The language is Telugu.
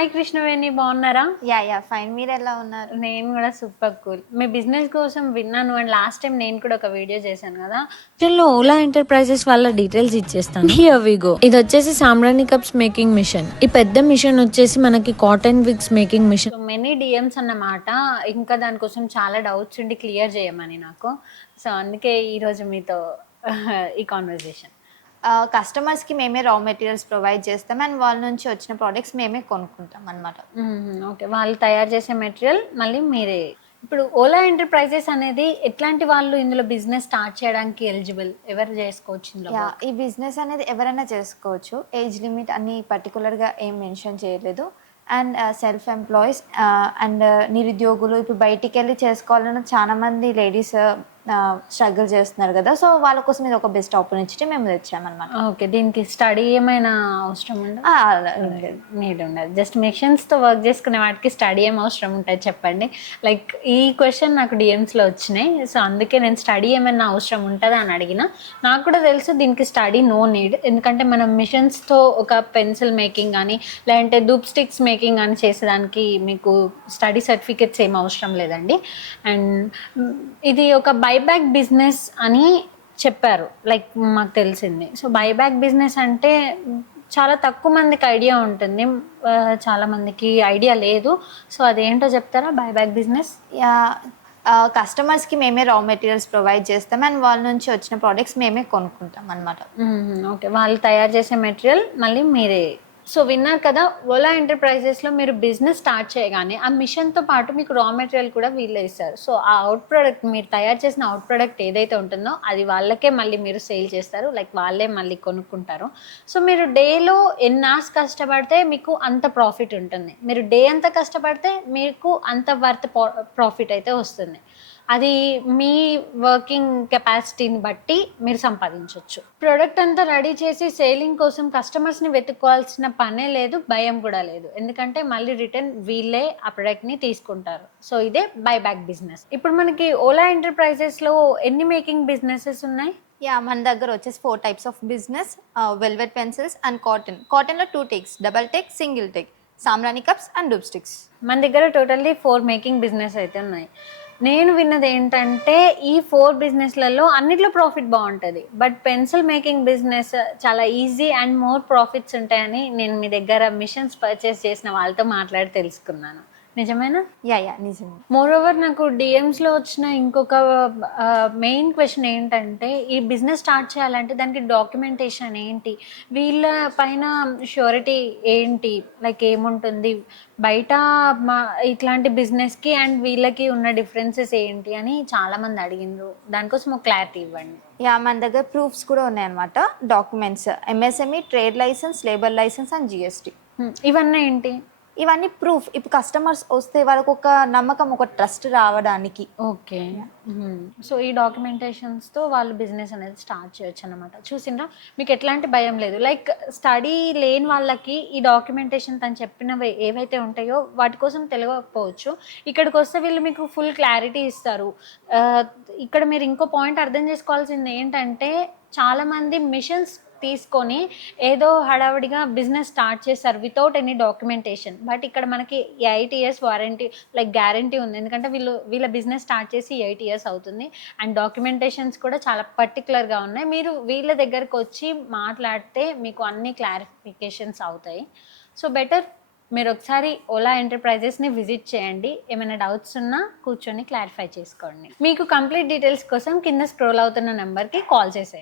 హాయ్ కృష్ణవేణి బాగున్నారా? Yeah yeah fine. మీరు ఎలా ఉన్నారు? నేను కూడా సూపర్ కూల్. మీ బిజినెస్ కోసం విన్నాను అండ్ లాస్ట్ టైం నేను కూడా ఒక వీడియో చేశాను కదా. లో ఓలా ఎంటర్ప్రైజెస్ వాళ్ళ డీటెయిల్స్ ఇచ్చేస్తాను. హియర్ వి గో ఇది వచ్చేసి సామ్రాణి కప్స్ మేకింగ్ మిషన్. ఈ పెద్ద మిషన్ వచ్చేసి మనకి cotton wicks making machine many DMs అన్నమాట. ఇంకా దానికోసం చాలా డౌట్స్ ఉండి క్లియర్ చేయమని నాకు. సో అందుకే ఈరోజు మీతో ఈ కాన్వర్జేషన్ కస్టమర్స్కి మేమే రా మెటీరియల్స్ ప్రొవైడ్ చేస్తాం అండ్ వాళ్ళ నుంచి వచ్చిన ప్రోడక్ట్స్ మేమే కొనుక్కుంటాం అనమాట ఓకే. వాళ్ళు తయారు చేసే మెటీరియల్ మళ్ళీ మీరే. ఇప్పుడు ఓలా ఎంటర్ప్రైజెస్ అనేది ఎట్లాంటి వాళ్ళు ఇందులో బిజినెస్ స్టార్ట్ చేయడానికి ఎలిజిబుల్ ఎవరు చేసుకోవచ్చు ఈ బిజినెస్ అనేది ఎవరైనా చేసుకోవచ్చు. ఏజ్ లిమిట్ అన్ని పర్టికులర్గా ఏం మెన్షన్ చేయలేదు. అండ్ సెల్ఫ్ ఎంప్లాయీస్ అండ్ నిరుద్యోగులు ఇప్పుడు బయటికి వెళ్ళి చేసుకోవాలన్న చాలా మంది లేడీస్ స్ట్రగుల్ చేస్తున్నారు కదా. సో వాళ్ళ కోసం ఇది ఒక బెస్ట్ ఆపర్చునిటీ మేము తెచ్చామన్నమాట. ఓకే దీనికి స్టడీ ఏమైనా అవసరం ఉండదు. నీడ్ ఉండదు. జస్ట్ మిషన్స్తో వర్క్ చేసుకునే వాటికి స్టడీ ఏం అవసరం ఉంటుంది చెప్పండి. లైక్ ఈ క్వశ్చన్ నాకు డిఎమ్స్లో వచ్చినాయి. సో అందుకే నేను స్టడీ ఏమైనా అవసరం ఉంటుందా అని అడిగిన. నాకు కూడా తెలుసు దీనికి స్టడీ నో నీడ్ ఎందుకంటే మనం మిషన్స్తో ఒక పెన్సిల్ మేకింగ్ కానీ లేదంటే ధూప్ స్టిక్స్ మేకింగ్ కానీ చేసేదానికి మీకు స్టడీ సర్టిఫికెట్స్ ఏం అవసరం లేదండి. అండ్ ఇది ఒక బైబ్యాక్ బిజినెస్ అని చెప్పారు. లైక్ మాకు తెలిసింది. సో బైబ్యాక్ బిజినెస్ అంటే చాలా తక్కువ మందికి ఐడియా ఉంటుంది. చాలా మందికి ఐడియా లేదు. సో అదేంటో చెప్తారా? బైబ్యాక్ బిజినెస్ కస్టమర్స్కి మేమే రా మెటీరియల్స్ ప్రొవైడ్ చేస్తాం. అండ్ వాళ్ళ నుంచి వచ్చిన ప్రోడక్ట్స్ మేమే కొనుక్కుంటాం అనమాట ఓకే వాళ్ళు తయారు చేసే మెటీరియల్ మళ్ళీ మీరే సో విన్నారు కదా ఓలా ఎంటర్ప్రైజెస్లో మీరు బిజినెస్ స్టార్ట్ చేయగానే ఆ మిషన్తో పాటు మీకు రా మెటీరియల్ కూడా వీళ్ళు ఇస్తారు సో ఆ అవుట్ ప్రోడక్ట్ మీరు తయారు చేసిన అవుట్ ప్రోడక్ట్ ఏదైతే ఉంటుందో అది వాళ్ళకే మళ్ళీ మీరు సేల్ చేస్తారు లైక్ వాళ్ళే మళ్ళీ కొనుక్కుంటారు. సో మీరు డేలో ఎన్ని అవర్స్ కష్టపడితే మీకు అంత ప్రాఫిట్ ఉంటుంది. మీరు డే అంత కష్టపడితే మీకు అంత వర్త్ ప్రాఫిట్ అయితే వస్తుంది. అది మీ వర్కింగ్ కెపాసిటీని బట్టి మీరు సంపాదించవచ్చు ప్రోడక్ట్ అంతా రెడీ చేసి సేలింగ్ కోసం కస్టమర్స్ని వెతుక్కోవాల్సిన పనే లేదు భయం కూడా లేదు. ఎందుకంటే మళ్ళీ రిటర్న్ వీళ్ళే ఆ ప్రోడక్ట్ని తీసుకుంటారు. సో ఇదే బైబ్యాక్ బిజినెస్ ఇప్పుడు మనకి ఓలా ఎంటర్ప్రైజెస్లో ఎన్ని మేకింగ్ బిజినెసెస్ ఉన్నాయి? యా మన దగ్గర వచ్చేసి four types of business velvet pencils and cotton కాటన్లో two techs double tech single tech సామ్రాణి cups and dhoop sticks మన దగ్గర టోటల్లీ ఫోర్ మేకింగ్ బిజినెస్ అయితే ఉన్నాయి. నేను విన్నది ఏంటంటే ఈ ఫోర్ బిజినెస్లలో అన్నిట్లో ప్రాఫిట్ బాగుంటుంది. బట్ పెన్సిల్ మేకింగ్ బిజినెస్ చాలా ఈజీ అండ్ మోర్ ప్రాఫిట్స్ ఉంటాయని నేను మీ దగ్గర మిషన్స్ పర్చేస్ చేసిన వాళ్ళతో మాట్లాడి తెలుసుకున్నాను. నిజమేనా? యా యా నిజమే. మోర్ ఓవర్ నాకు డిఎమ్స్లో వచ్చిన ఇంకొక మెయిన్ క్వశ్చన్ ఏంటంటే ఈ బిజినెస్ స్టార్ట్ చేయాలంటే దానికి డాక్యుమెంటేషన్ ఏంటి? వీళ్ళ పైన షూరిటీ ఏంటి? లైక్ ఏముంటుంది? బయట మా ఇట్లాంటి బిజినెస్కి అండ్ వీళ్ళకి ఉన్న డిఫరెన్సెస్ ఏంటి అని చాలామంది అడిగిండ్రు. దానికోసం ఒక క్లారిటీ ఇవ్వండి. యా మన దగ్గర ప్రూఫ్స్ కూడా ఉన్నాయన్నమాట. Documents MSME trade licence labour licence and GST ఇవన్నీ ఏంటి? ఇవన్నీ ప్రూఫ్ ఇప్పుడు కస్టమర్స్ వస్తే వాళ్ళకు ఒక నమ్మకం ఒక ట్రస్ట్ రావడానికి. ఓకే. సో ఈ డాక్యుమెంటేషన్స్తో వాళ్ళు బిజినెస్ అనేది స్టార్ట్ చేయొచ్చు అనమాట చూసిండ్రా? మీకు ఎట్లాంటి భయం లేదు. లైక్ స్టడీ లేని వాళ్ళకి ఈ డాక్యుమెంటేషన్ తను చెప్పినవి ఏవైతే ఉంటాయో వాటి కోసం తెలియకపోవచ్చు. ఇక్కడికి వస్తే వీళ్ళు మీకు ఫుల్ క్లారిటీ ఇస్తారు. ఇక్కడ మీరు ఇంకో పాయింట్ అర్థం చేసుకోవాల్సింది ఏంటంటే చాలామంది మిషన్స్ తీసుకొని ఏదో హడావిడిగా బిజినెస్ స్టార్ట్ చేస్తారు వితౌట్ ఎనీ డాక్యుమెంటేషన్ బట్ ఇక్కడ మనకి eight years warranty like guarantee ఉంది. ఎందుకంటే వీళ్ళు వీళ్ళ బిజినెస్ స్టార్ట్ చేసి ఎయిట్ ఇయర్స్ అవుతుంది. అండ్ డాక్యుమెంటేషన్స్ కూడా చాలా పర్టికులర్గా ఉన్నాయి. మీరు వీళ్ళ దగ్గరకు వచ్చి మాట్లాడితే మీకు అన్ని క్లారిఫికేషన్స్ అవుతాయి. సో బెటర్ మీరు ఒకసారి ఓలా ఎంటర్ప్రైజెస్ని విజిట్ చేయండి. ఏమైనా డౌట్స్ ఉన్నా కూర్చొని క్లారిఫై చేసుకోండి. మీకు కంప్లీట్ డీటెయిల్స్ కోసం కింద స్క్రోల్ అవుతున్న నెంబర్కి కాల్ చేసేయండి.